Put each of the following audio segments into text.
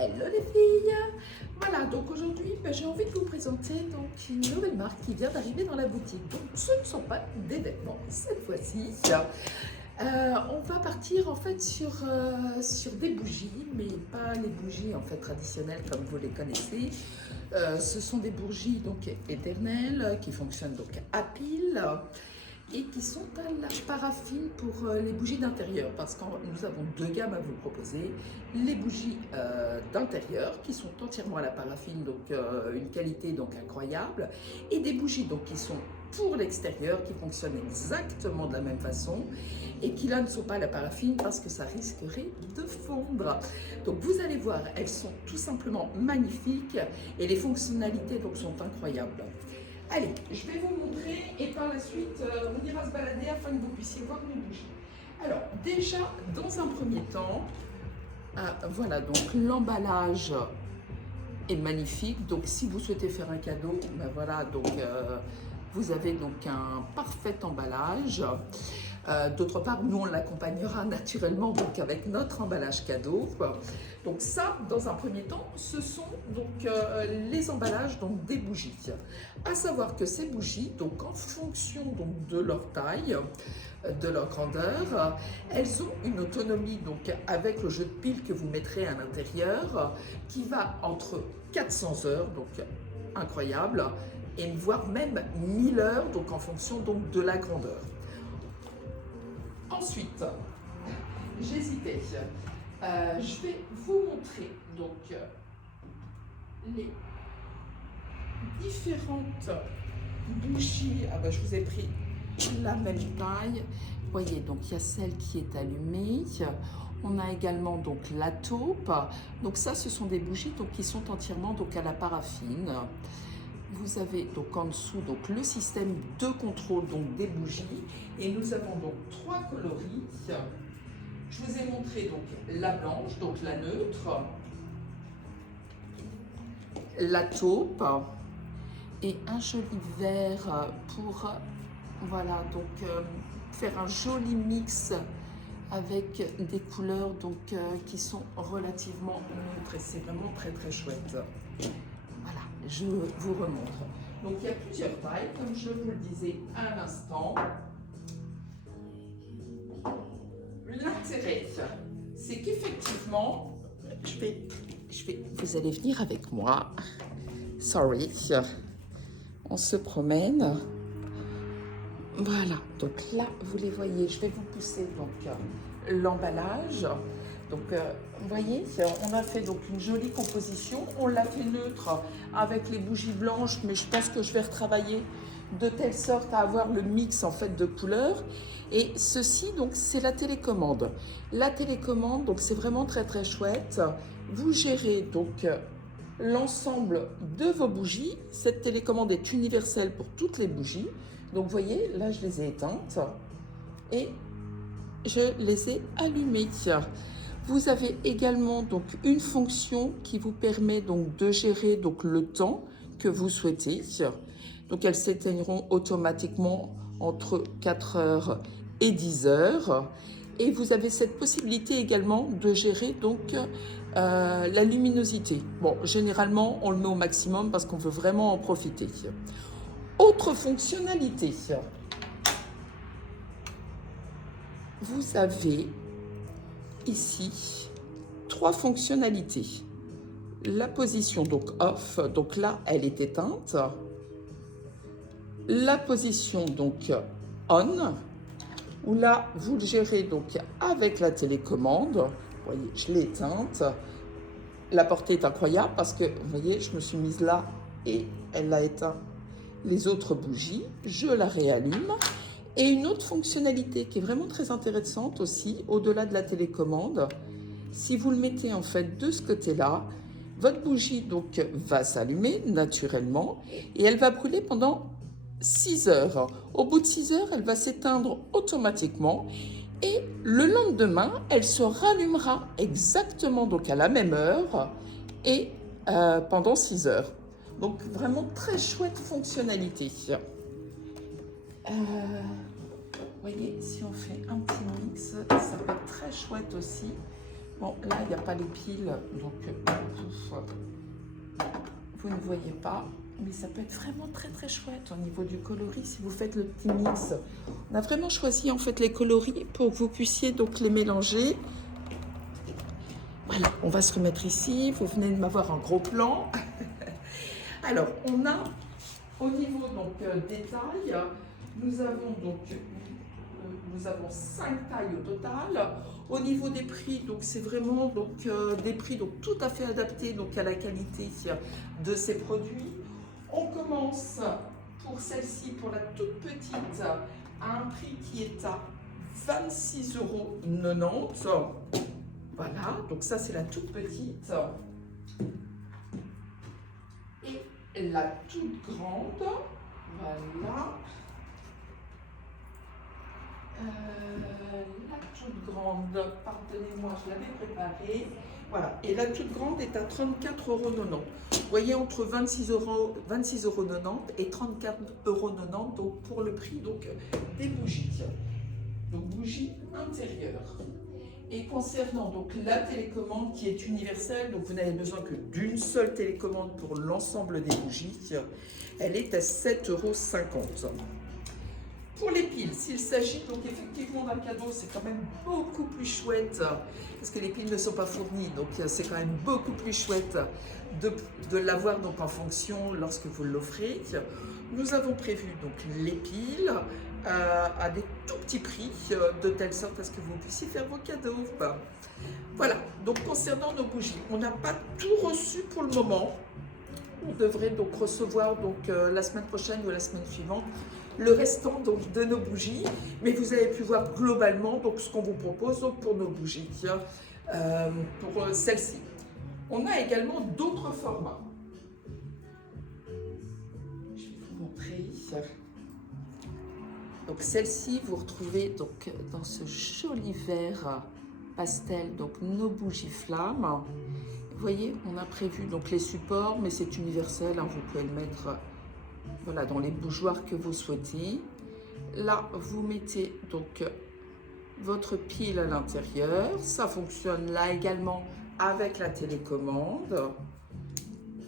Hello les filles. Voilà, donc aujourd'hui j'ai envie de vous présenter donc une nouvelle marque qui vient d'arriver dans la boutique. Donc ce ne sont pas des vêtements cette fois-ci. On va partir en fait sur des bougies, mais pas les bougies en fait traditionnelles comme vous les connaissez. Ce sont des bougies donc éternelles qui fonctionnent donc à pile et qui sont à la paraffine pour les bougies d'intérieur, parce que nous avons deux gammes à vous proposer. Les bougies d'intérieur qui sont entièrement à la paraffine, donc une qualité donc incroyable, et des bougies donc qui sont pour l'extérieur, qui fonctionnent exactement de la même façon et qui là ne sont pas à la paraffine parce que ça risquerait de fondre. Donc vous allez voir, elles sont tout simplement magnifiques et les fonctionnalités donc sont incroyables. Allez, je vais vous montrer et par la suite, on ira se balader afin que vous puissiez voir nos bougies. Alors, déjà, dans un premier temps, voilà, donc l'emballage est magnifique. Donc, si vous souhaitez faire un cadeau, ben voilà, donc vous avez donc un parfait emballage. D'autre part, nous on l'accompagnera naturellement donc avec notre emballage cadeau. Donc ça, dans un premier temps, ce sont donc les emballages donc des bougies. À savoir que ces bougies, donc en fonction donc de leur taille, de leur grandeur, elles ont une autonomie donc avec le jeu de piles que vous mettrez à l'intérieur qui va entre 400 heures, donc incroyable, et voire même 1000 heures, donc en fonction donc de la grandeur. Ensuite, j'hésitais. Je vais vous montrer donc les différentes bougies. Ah ben, je vous ai pris la même taille. Vous voyez, donc il y a celle qui est allumée. On a également donc la taupe. Donc ça, ce sont des bougies donc, qui sont entièrement donc, à la paraffine. Vous avez donc en dessous donc le système de contrôle donc des bougies et nous avons donc trois coloris. Je vous ai montré donc la blanche, donc la neutre, la taupe et un joli vert pour voilà donc faire un joli mix avec des couleurs donc qui sont relativement neutres et c'est vraiment très très chouette. Voilà, je vous remontre. Donc il y a plusieurs tailles, comme je vous le disais à l'instant. L'intérêt, c'est qu'effectivement, vous allez venir avec moi. Sorry, on se promène. Voilà, donc là, vous les voyez, je vais vous pousser donc l'emballage. Donc, vous voyez, on a fait donc une jolie composition. On l'a fait neutre avec les bougies blanches, mais je pense que je vais retravailler de telle sorte à avoir le mix en fait de couleurs. Et ceci, donc, c'est la télécommande. La télécommande, donc, c'est vraiment très très chouette. Vous gérez donc l'ensemble de vos bougies. Cette télécommande est universelle pour toutes les bougies. Donc, vous voyez, là, je les ai éteintes et je les ai allumées. Vous avez également donc une fonction qui vous permet donc de gérer donc le temps que vous souhaitez. Donc elles s'éteindront automatiquement entre 4 heures et 10 heures. Et vous avez cette possibilité également de gérer donc la luminosité. Bon, généralement on le met au maximum parce qu'on veut vraiment en profiter. Autre fonctionnalité. Vous avez ici trois fonctionnalités. La position donc off, donc là elle est éteinte. La position donc on, où là vous le gérez donc avec la télécommande. Vous voyez, je l'ai éteinte. La portée est incroyable parce que vous voyez, je me suis mise là et elle a éteint les autres bougies. Je la réallume. Et une autre fonctionnalité qui est vraiment très intéressante aussi, au-delà de la télécommande, si vous le mettez en fait de ce côté-là, votre bougie donc va s'allumer naturellement et elle va brûler pendant 6 heures. Au bout de 6 heures, elle va s'éteindre automatiquement et le lendemain, elle se rallumera exactement donc à la même heure et pendant 6 heures. Donc vraiment très chouette fonctionnalité. Vous voyez, si on fait un petit mix, ça peut être très chouette aussi. Bon, là, il n'y a pas les piles, donc vous ne voyez pas. Mais ça peut être vraiment très très chouette au niveau du coloris si vous faites le petit mix. On a vraiment choisi en fait les coloris pour que vous puissiez donc les mélanger. Voilà, on va se remettre ici. Vous venez de m'avoir un gros plan. Alors, on a au niveau donc des tailles, nous avons 5 tailles au total. Au niveau des prix, donc c'est vraiment donc des prix donc tout à fait adaptés donc à la qualité de ces produits. On commence pour celle-ci, pour la toute petite, à un prix qui est à 26,90 €. Voilà, donc ça c'est la toute petite. Et la toute grande, voilà. La toute grande, pardonnez-moi, je l'avais préparée. Voilà, et la toute grande est à 34,90 €. Vous voyez, entre 26,90 € et 34,90 € donc pour le prix donc, des bougies. Donc bougies intérieures. Et concernant donc la télécommande qui est universelle, donc vous n'avez besoin que d'une seule télécommande pour l'ensemble des bougies, elle est à 7,50 €. Pour les piles, s'il s'agit donc effectivement d'un cadeau, c'est quand même beaucoup plus chouette, parce que les piles ne sont pas fournies, donc c'est quand même beaucoup plus chouette de l'avoir donc en fonction lorsque vous l'offrez. Nous avons prévu donc les piles à des tout petits prix, de telle sorte à ce que vous puissiez faire vos cadeaux. Voilà, donc concernant nos bougies, on n'a pas tout reçu pour le moment. On devrait donc recevoir donc, la semaine prochaine ou la semaine suivante le restant donc, de nos bougies, mais vous avez pu voir globalement donc, ce qu'on vous propose donc, pour nos bougies, pour celle-ci. On a également d'autres formats. Je vais vous montrer. Donc celle-ci, vous retrouvez donc, dans ce joli vert pastel, donc nos bougies flammes. Vous voyez, on a prévu donc, les supports, mais c'est universel, hein, vous pouvez le mettre voilà, dans les bougeoirs que vous souhaitez. Là, vous mettez donc votre pile à l'intérieur. Ça fonctionne là également avec la télécommande.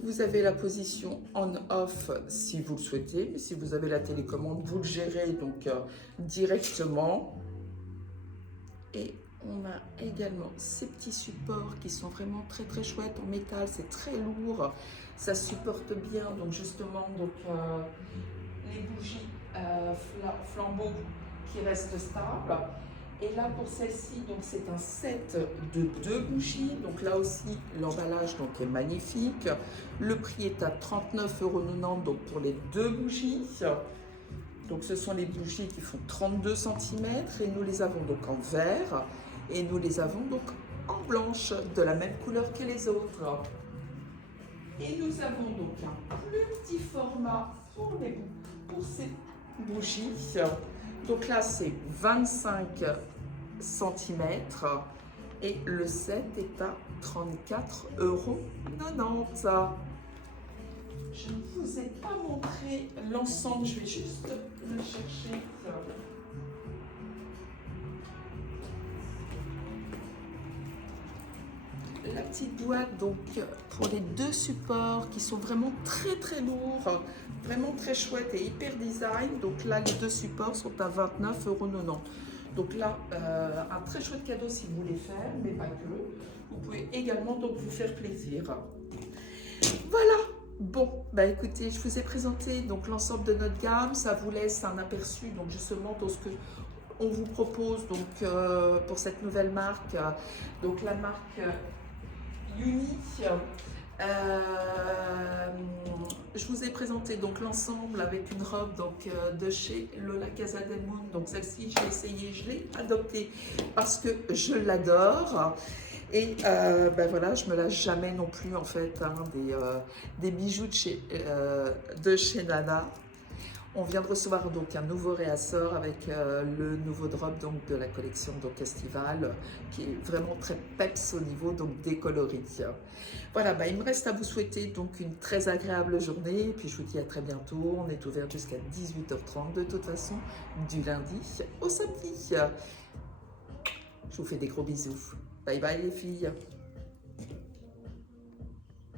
Vous avez la position on-off si vous le souhaitez, mais si vous avez la télécommande, vous le gérez donc directement. Et on a également ces petits supports qui sont vraiment très très chouettes en métal, c'est très lourd, ça supporte bien donc justement donc, les bougies flambeaux qui restent stables. Et là pour celle-ci, donc c'est un set de 2 bougies, donc là aussi l'emballage donc est magnifique. Le prix est à 39,90 € donc pour les 2 bougies. Donc ce sont les bougies qui font 32 cm et nous les avons donc en vert et nous les avons donc en blanche de la même couleur que les autres. Et nous avons donc un plus petit format pour ces bougies. Donc là c'est 25 cm et le set est à 34,90 €. Je ne vous ai pas montré l'ensemble, je vais juste le chercher. La petite boîte donc pour les 2 supports qui sont vraiment très très lourds, vraiment très chouettes et hyper design. Donc là les 2 supports sont à 29,90 €. Donc là un très chouette cadeau si vous voulez faire, mais pas que. Vous pouvez également donc vous faire plaisir. Voilà. Bon, bah écoutez, je vous ai présenté donc l'ensemble de notre gamme. Ça vous laisse un aperçu donc justement de ce que on vous propose donc pour cette nouvelle marque, donc la marque Uni. Je vous ai présenté donc l'ensemble avec une robe donc de chez Lola Casa del Moon. Donc celle-ci, j'ai essayé, je l'ai adoptée parce que je l'adore. Et ben voilà, je me lâche jamais non plus en fait hein, des bijoux de chez Nana. On vient de recevoir donc un nouveau réassort avec le nouveau drop donc de la collection donc estivale qui est vraiment très peps au niveau donc des coloris. Voilà, bah, il me reste à vous souhaiter donc une très agréable journée et puis je vous dis à très bientôt. On est ouvert jusqu'à 18h30 de toute façon du lundi au samedi. Je vous fais des gros bisous. Bye bye les filles.